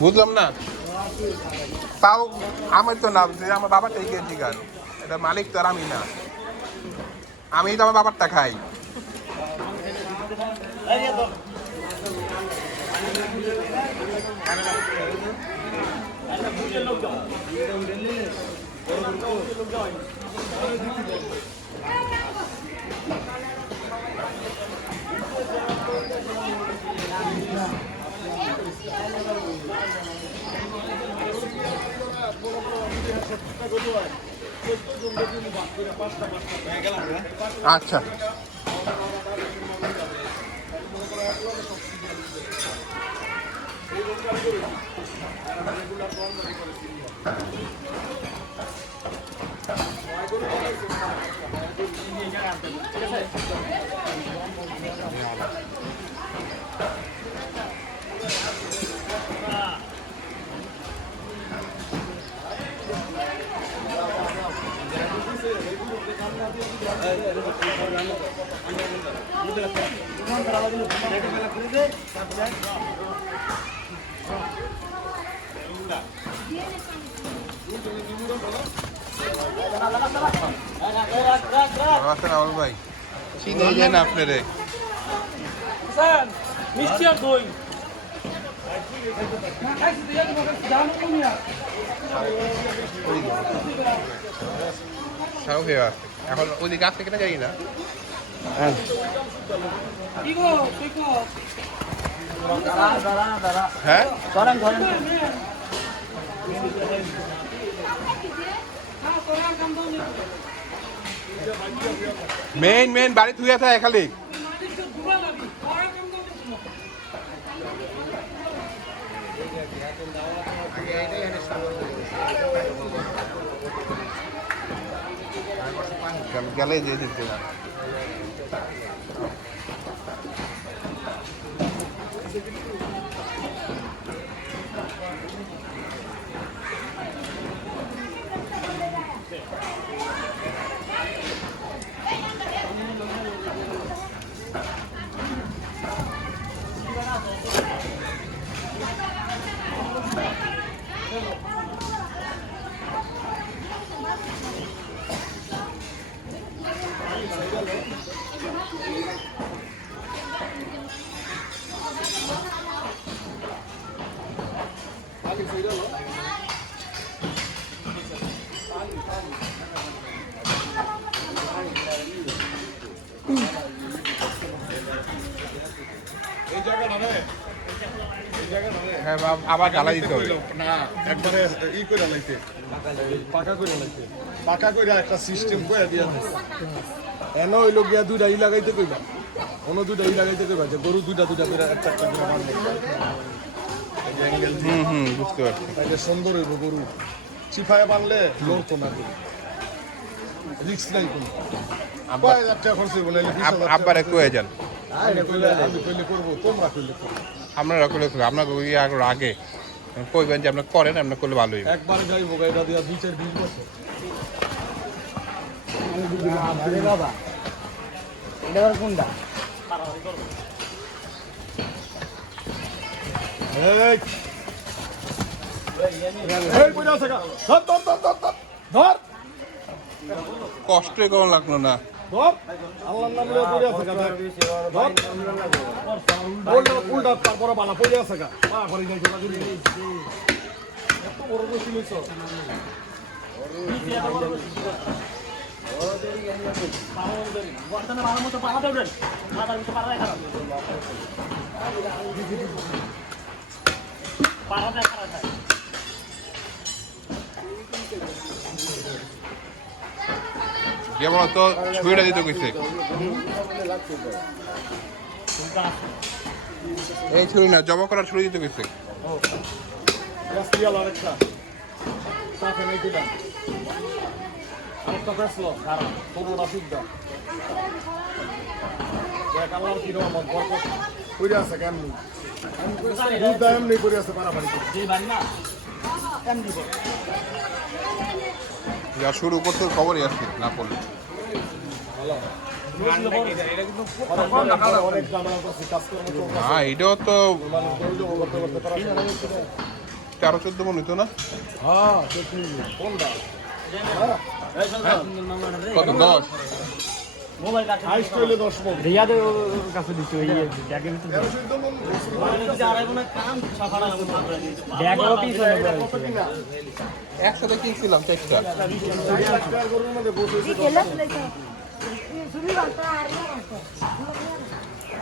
বুঝলাম না, তাও আমার তো না, আমার বাবারটাই গিয়েছি গান, এটা মালিক তো আর আমি না, আমি তো আমার বাবারটা খাই। আচ্ছা ভাই চিনে যায় না আপনারে মিষ্টি আর দই এখন ওই গাছ থেকে না যাই না। হ্যাঁ মেন বাড়ি তুই আছে খালি গেলে দিয়ে দিতে না। আবার জ্বালা দিতে হবে না, একবারে ই করে লাইতে পাকা করে একটা সিস্টেম করে দিয়া এনে ওই লোক গিয়া দুইটা ই লাগাইতে কইবা, অন্য দুইটা ই লাগাইতে কইবা যে গরু দুইটা করে একটা করে বানবে। বুঝতে পারছি, তাইলে সুন্দর হইব গরু, চিফায় বানলে লড়তো না গরু, রিস্ক নাই কোনো। আব্বার একটু হয়ে যান, আমি কইলে করবো, তোমরা কইলে করবো, আপনারা করলে আপনার আগে কইবেন যে আপনার করেন, আপনার করলে ভালোই। একবার যাইবো এটা দিয়া 2-4-20 বছর। বাবা এটা কোনটা কষ্টই কেমন লাগলো না, উল্টা তারপর বানা পড়ে আছে গা কেবল তো ছুঁড়ে দিতে কইছে এই ছুরি না জমা করার ছুরি দিতে কইছে রাস্তিয়াল আরেকটা সাথে নেই দিলাম আরেকটা বেসলো খারাপ পুরোটা সিদ্ধ দেখ আমার কি রকম বরকত কইরা আছে কেমন দুধ দাম নেই করে আছে পারাপারি যে বাড়ি না এমনি বল যা শুরু করতে খবরই আছে না পড়লে অনেক জানা আছে কাজকর্ম চলছে হ্যাঁ এটাও তো মানুষ দৌড় করতে করতে পারা 13-14 মন হইতো না হ্যাঁ কোনটা কত 10 মোবাইল কাছে হাই স্টাইলে 10 মন রিয়াদের কাছে দিছি ওই ব্যাগের ভিতরে 13 মন ব্যাগও পিস হয়ে গেল একসাথে কিনছিলাম চেকটা গরুর মধ্যে বসেছে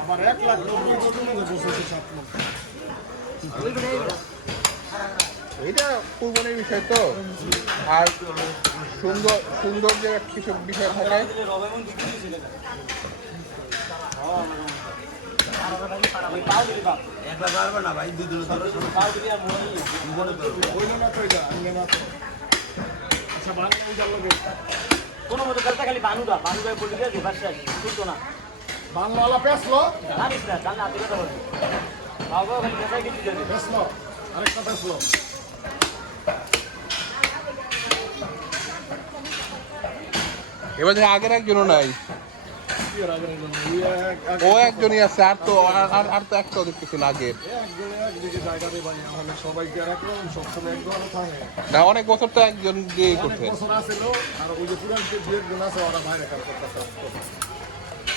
আবার 1 লাখ 90 গরুর মধ্যে বসেছে 7 মন এটা কুরবানির বিষয় তো আর সুন্দর যে কিছু বিষয় থাকে কোনো মতো কালটা খালি বানুদা বলে দিয়ে ভাষা শুনতো না বাংলাওয়ালা পেছলো জানিস না জান না দিলে তো বলবি বাবা খালি ভাষা কিছু জানি পেছলো আরেকটা পেছলো এবার যে আগের একজনও নাই ও একজনই আছে আর তো আর তো একটাও দেখতেছি না আগের একদিকে জায়গাতে ভাই আমাদের সবাইকে একরকম সবসময় এক ধরনের থাকে না অনেক বছর তো একজন দিয়ে অনেক করছে বছর আছিল আর ওই যে পুরান যে দুয়ের গুণ আছে ওরা বাইরে কাজ করতেছে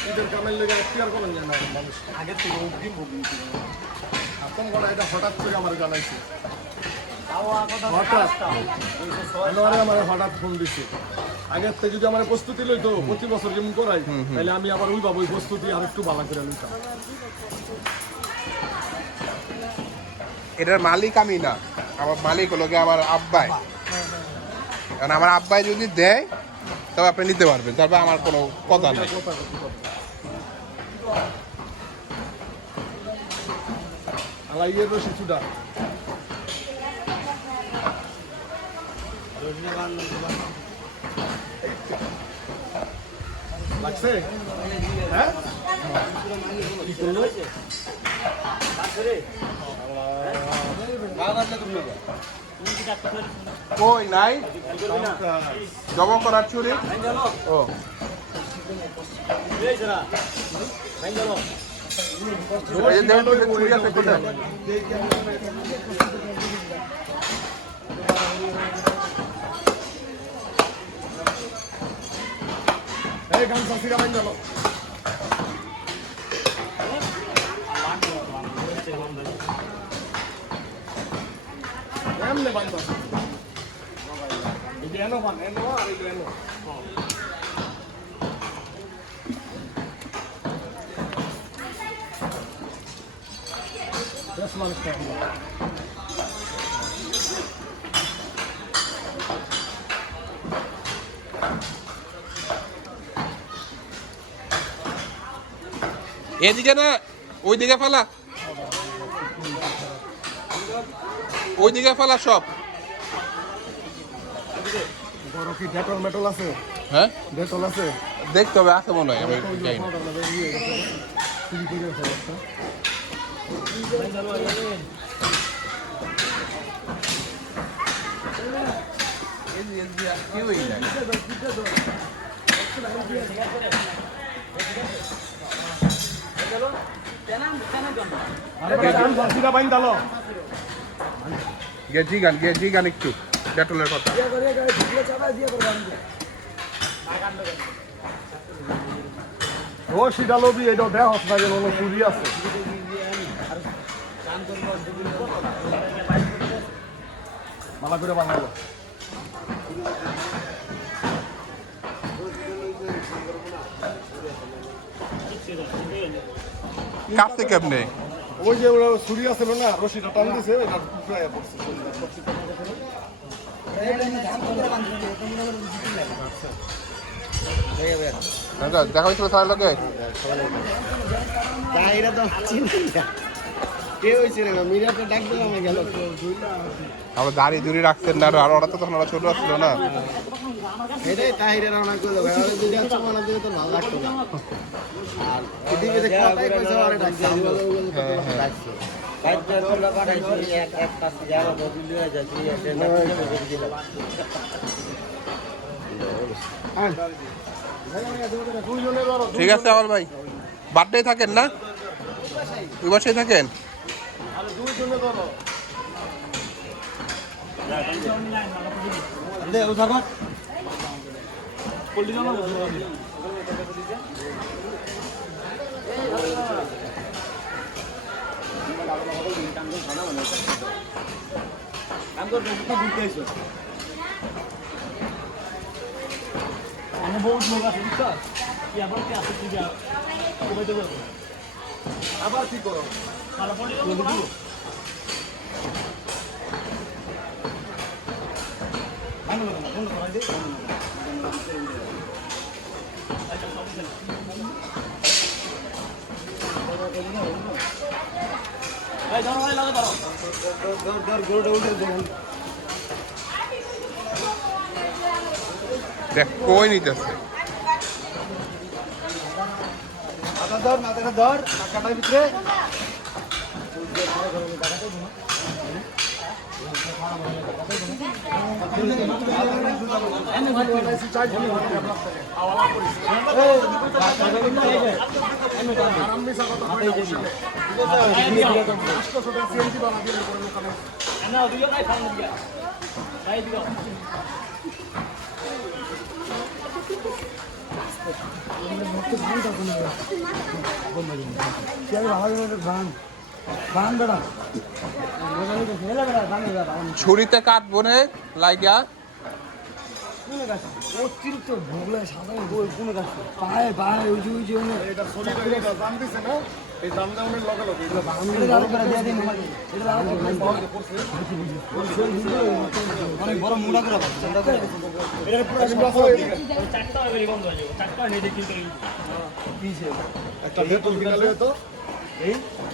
ঈদের কামের লেগে এখতিয়ার করেন যায় না মানুষ আগের থেকে অগ্রিম বুকিং ছিল আপন করা এটা হঠাৎ করে আমার জানাইছে তাও কথা হঠাৎ আমার হঠাৎ ফোন দিচ্ছে আগের থেকে যদি আমার প্রস্তুতি লইতো প্রতি বছর যেমন করাই তাহলে আমি আবার ওই ওই প্রস্তুতি আর একটু ভালো করে লইতাম এটার মালিক আমি না আমার মালিক হলো গিয়ে আমার আব্বাই কারণ আমার আব্বাই যদি দেয় তবে আপনি নিতে পারবেন তারপর আমার কোনো কথা নেই আলাইয়ের রশি চুডা লাগছে হ্যাঁ কি করলো কই নাই জমা করার ছুরি ও ওই যে দেখেন তো ছুরি আছে কোথায় এই গান সাসিরা বাইন গেল এমনে বাইন গেল এনো বান এনো আর এনো বেশ মানুষ এদিকে না ওইদিকে ফেলা ওইদিকে ফেলা সব বড় কি ডেটল মেটল আছে হ্যাঁ ডেটল আছে দেখতে হবে আছে মনে হয় আমি যাই না গেছি গান একটু ডেটলের কথা ও সিটা লবি এটা দেখ না যে কোনো চুরি আছে মালা করে বানাবো কাছে কেমনে ওই যে ওরা ছুরি আছে না রশিটা টান দিছে এটা প্রায় পড়ছে দেখা হয়েছিল স্যার লোকে আবার দাড়ি জুড়ি রাখছেন না আর ওরা তো তখন ওরা ছোট ছিল না এটাই তাহিরের অনেক করে দেবে আর যদি একটা মনে দিলে তো ভালো লাগতো না আর পৃথিবীতে কথাই কইছে আরে ডাকছে ডাকছে বাইরে তোলা পাঠাইছি এক পাঁচ জায়গা বদলি হয়ে যাচ্ছে এটা না বদলি দিলাম ঠিক আছে আমার ভাই বার্থডে থাকেন না ওই বাসায় থাকেন আবার কি করো দেখ কই নিতেছে ধর মাথাটা ধর কাটার ভিতরে ছুরিতে কাটবো নে লাইগা অতিরিক্ত ভোগলা সাদা কোনো গাছ পায়ে পায়ে ওই যে এটা শরীরে এটা দাম দিছে না এই দাম দামের লগে লগে এগুলো অনেক বড় মুড়া করে একটা ভেতর কিনালে তো এই